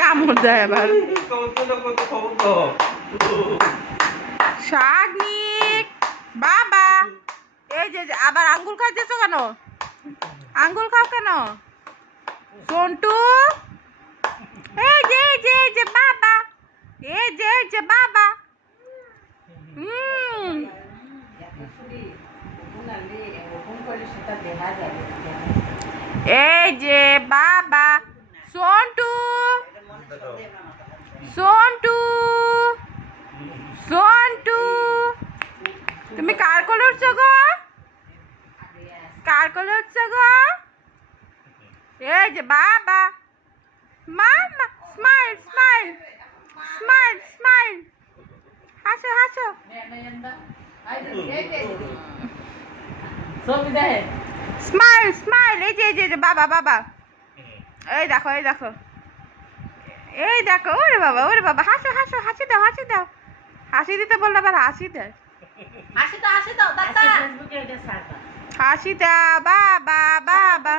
কামড় দেয় আবার শাগনিক। বাবা। এই যে, আবার আঙ্গুল খাইতেছো কেন? আঙ্গুল খাও কেন? সন্টু। এই যে এই যে এই যে, বাবা। এই যে এই যে, বাবা। হুম। এই যে বাবা সন্টু সন্টু সন্টু তুমি কার কোলে উঠছো গো কার কোলে উঠছো গো এই যে বাবা মামা স্মাইল স্মাইল স্মাইল স্মাইল হাসো হাসো ছবি দেখে। স্মাইল স্মাইল এই যে এই যে যে বাবা বাবা। এই দেখো এই দেখো। এই দেখো ওরে বাবা ওরে বাবা হাসো হাসো হাসি দাও হাসি দাও। হাসি দিতে বললে আবার হাসি দেয়। হাসি দাও হাসি দাও দাদা হাসি দাও বাবা বাবা।